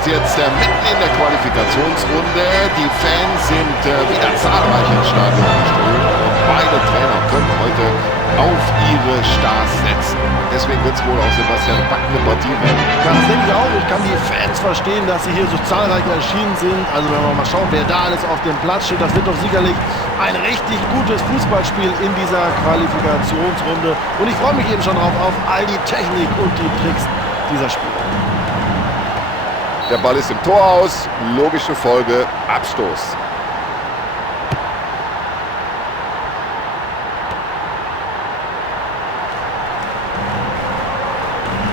uns jetzt mitten in der Qualifikationsrunde. Die Fans sind wieder zahlreich ins Stadion geströmt und beide Trainer können heute auf ihre Stars setzen. Deswegen wird es wohl auch Sebastian packende Partie werden. Ja, das denke ich auch. Ich kann die Fans verstehen, dass sie hier so zahlreich erschienen sind. Also wenn wir mal schauen, wer da alles auf dem Platz steht, das wird doch sicherlich ein richtig gutes Fußballspiel in dieser Qualifikationsrunde. Und ich freue mich eben schon drauf auf all die Technik und die Tricks dieser Spieler. Der Ball ist im Tor aus. Logische Folge, Abstoß.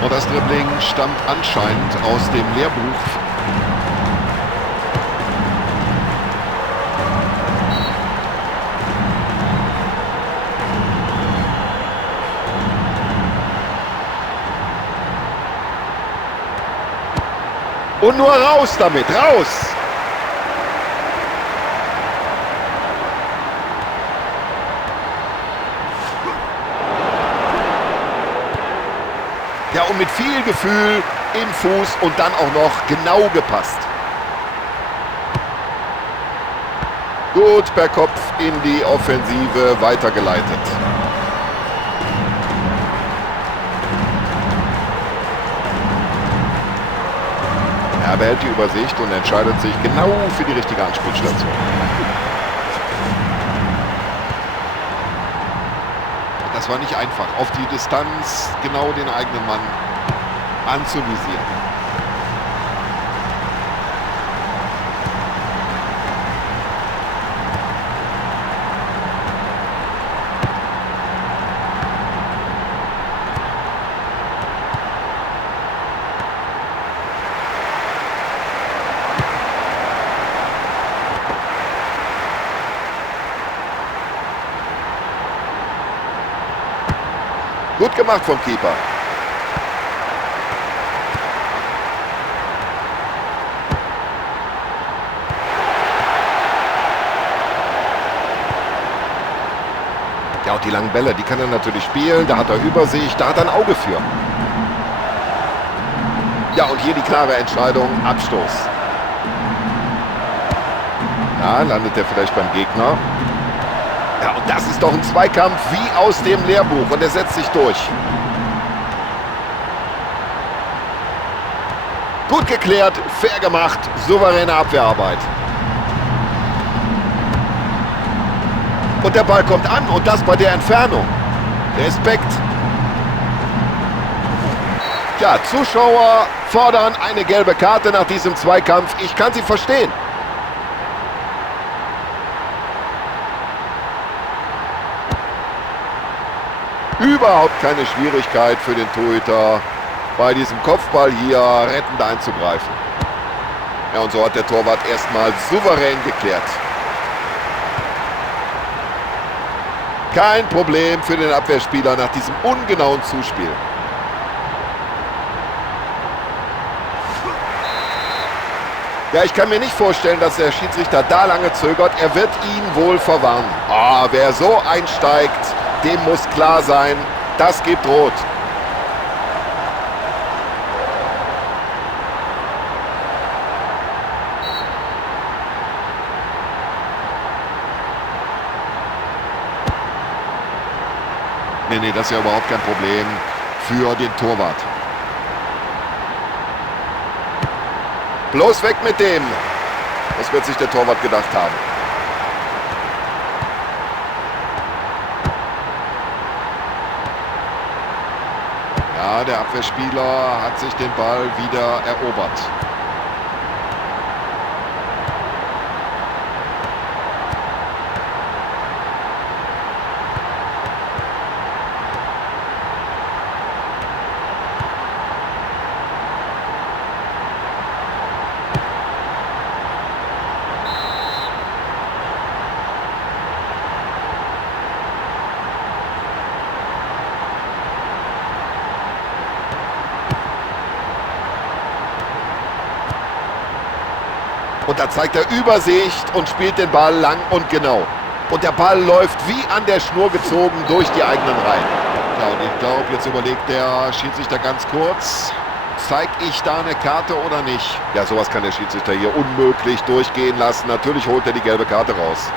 Und das Dribbling stammt anscheinend aus dem Lehrbuch. Und nur raus damit, raus! Ja, und mit viel Gefühl im Fuß und dann auch noch genau gepasst. Gut per Kopf in die Offensive weitergeleitet. Er behält die Übersicht und entscheidet sich genau für die richtige Anspielstation. Das war nicht einfach, auf die Distanz genau den eigenen Mann anzuvisieren. Gut gemacht vom Keeper. Ja, und die langen Bälle, die kann er natürlich spielen. Da hat er Übersicht, da hat er ein Auge für. Ja, und hier die klare Entscheidung, Abstoß. Ja, landet er vielleicht beim Gegner. Ja, und das ist doch ein Zweikampf wie aus dem Lehrbuch und er setzt sich durch. Gut geklärt, fair gemacht, souveräne Abwehrarbeit. Und der Ball kommt an und das bei der Entfernung. Respekt. Ja, Zuschauer fordern eine gelbe Karte nach diesem Zweikampf. Ich kann sie verstehen. Überhaupt keine Schwierigkeit für den Torhüter, bei diesem Kopfball hier rettend einzugreifen. Ja, und so hat der Torwart erstmal souverän geklärt. Kein Problem für den Abwehrspieler nach diesem ungenauen Zuspiel. Ja, ich kann mir nicht vorstellen, dass der Schiedsrichter da lange zögert. Er wird ihn wohl verwarnen. Ah, wer so einsteigt, dem muss klar sein, das gibt Rot. Nee, das ist ja überhaupt kein Problem für den Torwart. Bloß weg mit dem. Das wird sich der Torwart gedacht haben. Ja, der Abwehrspieler hat sich den Ball wieder erobert. Und da zeigt er Übersicht und spielt den Ball lang und genau. Und der Ball läuft wie an der Schnur gezogen durch die eigenen Reihen. Ja, und ich glaube, jetzt überlegt der Schiedsrichter ganz kurz. Zeig ich da eine Karte oder nicht? Ja, sowas kann der Schiedsrichter hier unmöglich durchgehen lassen. Natürlich holt er die gelbe Karte raus.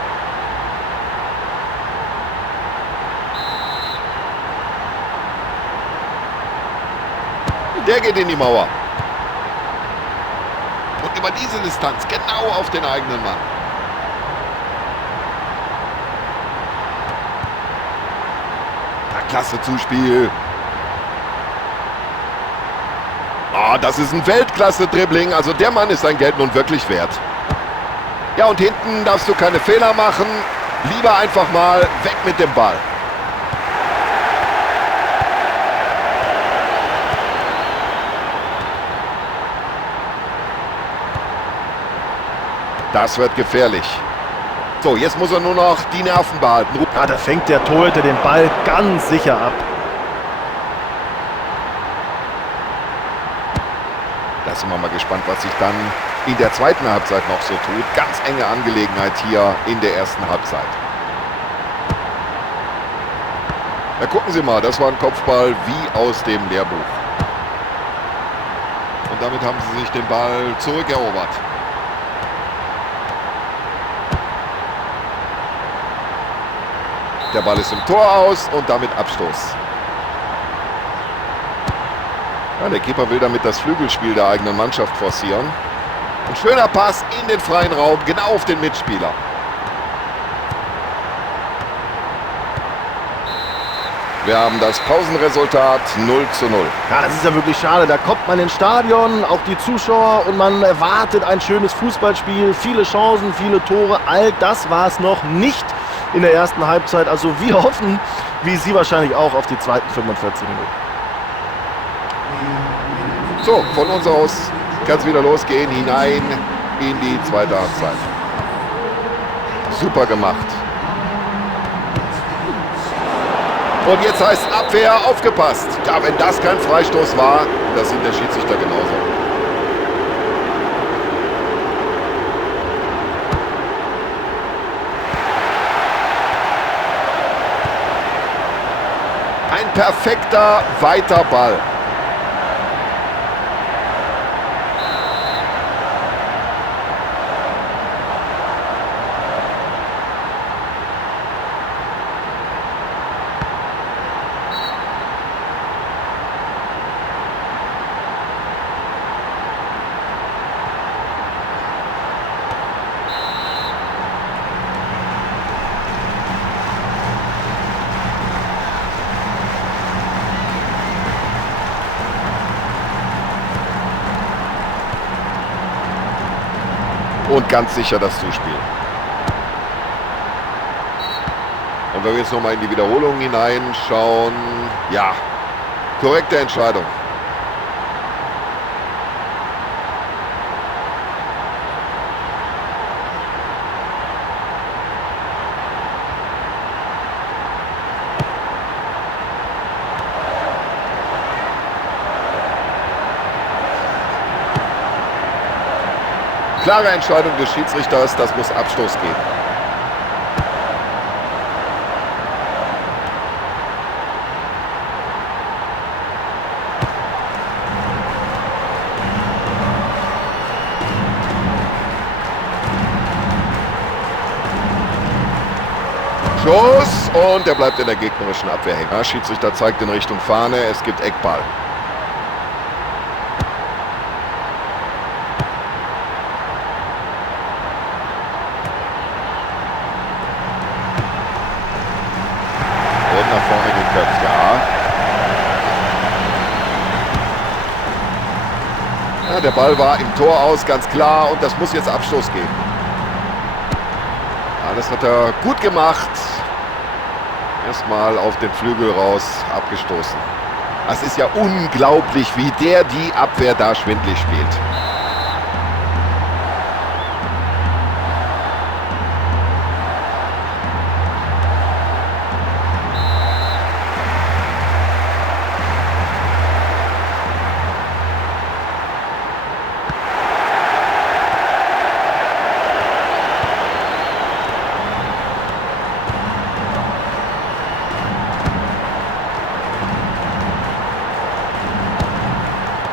Der geht in die Mauer. Und über diese Distanz, genau auf den eigenen Mann. Ja, klasse Zuspiel. Oh, das ist ein Weltklasse-Dribbling. Also der Mann ist sein Geld nun wirklich wert. Ja, und hinten darfst du keine Fehler machen. Lieber einfach mal weg mit dem Ball. Das wird gefährlich. So, jetzt muss er nur noch die Nerven behalten. Ja, da fängt der Torhüter den Ball ganz sicher ab. Da sind wir mal gespannt, was sich dann in der zweiten Halbzeit noch so tut. Ganz enge Angelegenheit hier in der ersten Halbzeit. Ja, gucken Sie mal, das war ein Kopfball wie aus dem Lehrbuch. Und damit haben sie sich den Ball zurückerobert. Der Ball ist im Tor aus und damit Abstoß. Ja, der Keeper will damit das Flügelspiel der eigenen Mannschaft forcieren. Ein schöner Pass in den freien Raum, genau auf den Mitspieler. Wir haben das Pausenresultat 0:0. Ja, das ist ja wirklich schade. Da kommt man ins Stadion, auch die Zuschauer, und man erwartet ein schönes Fußballspiel. Viele Chancen, viele Tore. All das war es noch nicht in der ersten Halbzeit. Also wir hoffen, wie Sie wahrscheinlich auch, auf die zweiten 45 Minuten. So, von uns aus kann es wieder losgehen, hinein in die zweite Halbzeit. Super gemacht. Und jetzt heißt Abwehr, aufgepasst. Ja, wenn das kein Freistoß war, das sieht der Schiedsrichter genauso. Ein perfekter weiter Ball. Und ganz sicher das Zuspiel. Und wenn wir jetzt nochmal in die Wiederholung hineinschauen, ja, korrekte Entscheidung. Klare Entscheidung des Schiedsrichters, das muss Abstoß geben. Schuss und er bleibt in der gegnerischen Abwehr hängen. Der Schiedsrichter zeigt in Richtung Fahne, es gibt Eckball. Nach vorne geköpft, ja. Ja, der Ball war im Tor aus, ganz klar, und das muss jetzt Abstoß geben. Ja, das hat er gut gemacht. Erstmal auf den Flügel raus, abgestoßen. Das ist ja unglaublich, wie der die Abwehr da schwindlig spielt.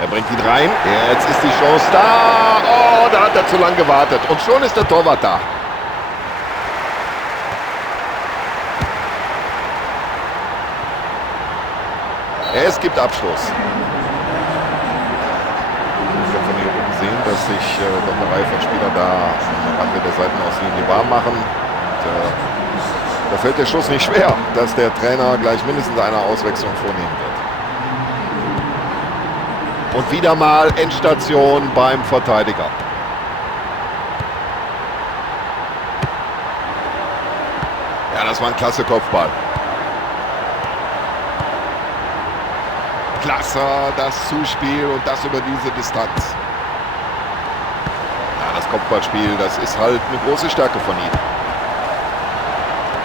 Er bringt ihn rein. Jetzt ist die Chance da. Oh, da hat er zu lange gewartet. Und schon ist der Torwart da. Es gibt Abschluss. Ich kann von hier oben sehen, dass sich noch eine Reihe von Spielern da am Rande der Seitenauslinie warm machen. Und, da fällt der Schuss nicht schwer, dass der Trainer gleich mindestens eine Auswechslung vornehmen wird. Und wieder mal Endstation beim Verteidiger. Ja, das war ein klasse Kopfball. Klasse, das Zuspiel und das über diese Distanz. Ja, das Kopfballspiel, das ist halt eine große Stärke von ihm.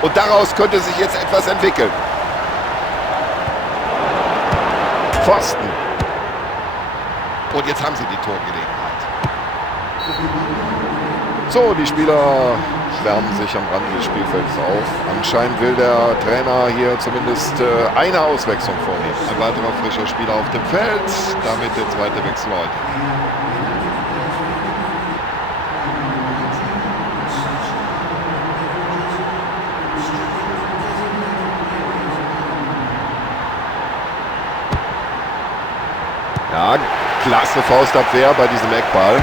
Und daraus könnte sich jetzt etwas entwickeln. Pfosten. Und jetzt haben sie die Torgelegenheit. So, die Spieler wärmen sich am Rande des Spielfelds auf. Anscheinend will der Trainer hier zumindest eine Auswechslung vornehmen. Ein weiterer frischer Spieler auf dem Feld. Damit der zweite Wechsel heute. Ja, klasse Faustabwehr bei diesem Eckball.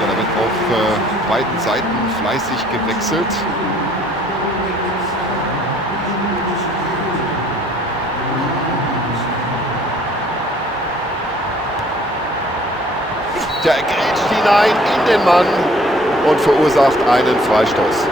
Ja, da wird auf beiden Seiten fleißig gewechselt. Der grätscht hinein in den Mann und verursacht einen Freistoß.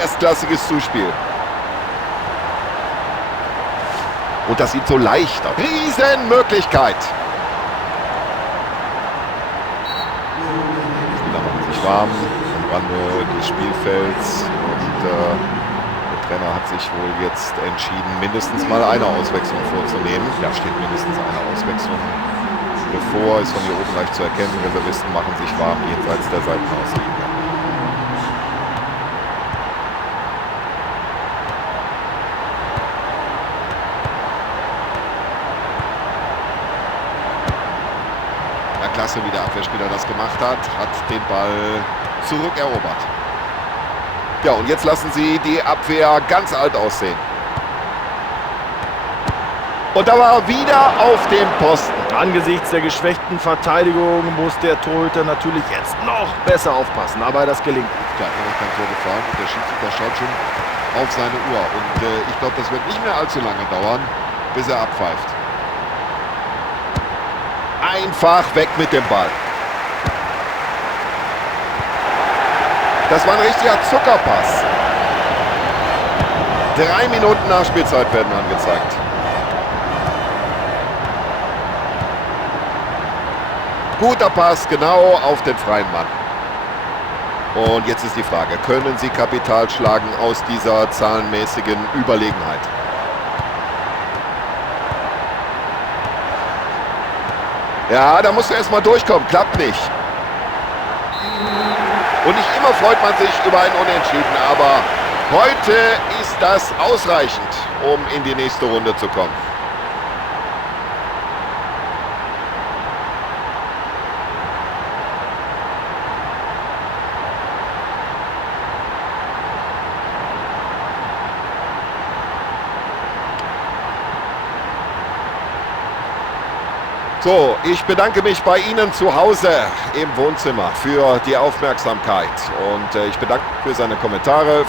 Erstklassiges Zuspiel. Und das sieht so leicht aus. Riesenmöglichkeit. Die Spieler machen sich warm am Rande des Spielfelds. Und der Trainer hat sich wohl jetzt entschieden, mindestens mal eine Auswechslung vorzunehmen. Da steht mindestens eine Auswechslung bevor. Ist von hier oben leicht zu erkennen. Reservisten machen sich warm jenseits der Seitenauslinie. Klasse, wie der Abwehrspieler das gemacht hat den Ball zurückerobert. Ja, und jetzt lassen sie die Abwehr ganz alt aussehen. Und da war er wieder auf dem Posten. Angesichts der geschwächten Verteidigung muss der Torhüter natürlich jetzt noch besser aufpassen, aber das gelingt. Ja, er hat kein Tor gefahren und der Schiedsrichter schaut schon auf seine Uhr. Und ich glaube, das wird nicht mehr allzu lange dauern, bis er abpfeift. Einfach weg mit dem Ball. Das war ein richtiger Zuckerpass. 3 Minuten Nachspielzeit werden angezeigt. Guter Pass, genau auf den freien Mann. Und jetzt ist die Frage, können sie Kapital schlagen aus dieser zahlenmäßigen Überlegenheit? Ja, da musst du erstmal durchkommen. Klappt nicht. Und nicht immer freut man sich über ein Unentschieden, aber heute ist das ausreichend, um in die nächste Runde zu kommen. So, ich bedanke mich bei Ihnen zu Hause im Wohnzimmer für die Aufmerksamkeit. Und ich bedanke mich für seine Kommentare,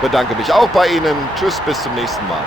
bedanke mich auch bei Ihnen. Tschüss, bis zum nächsten Mal.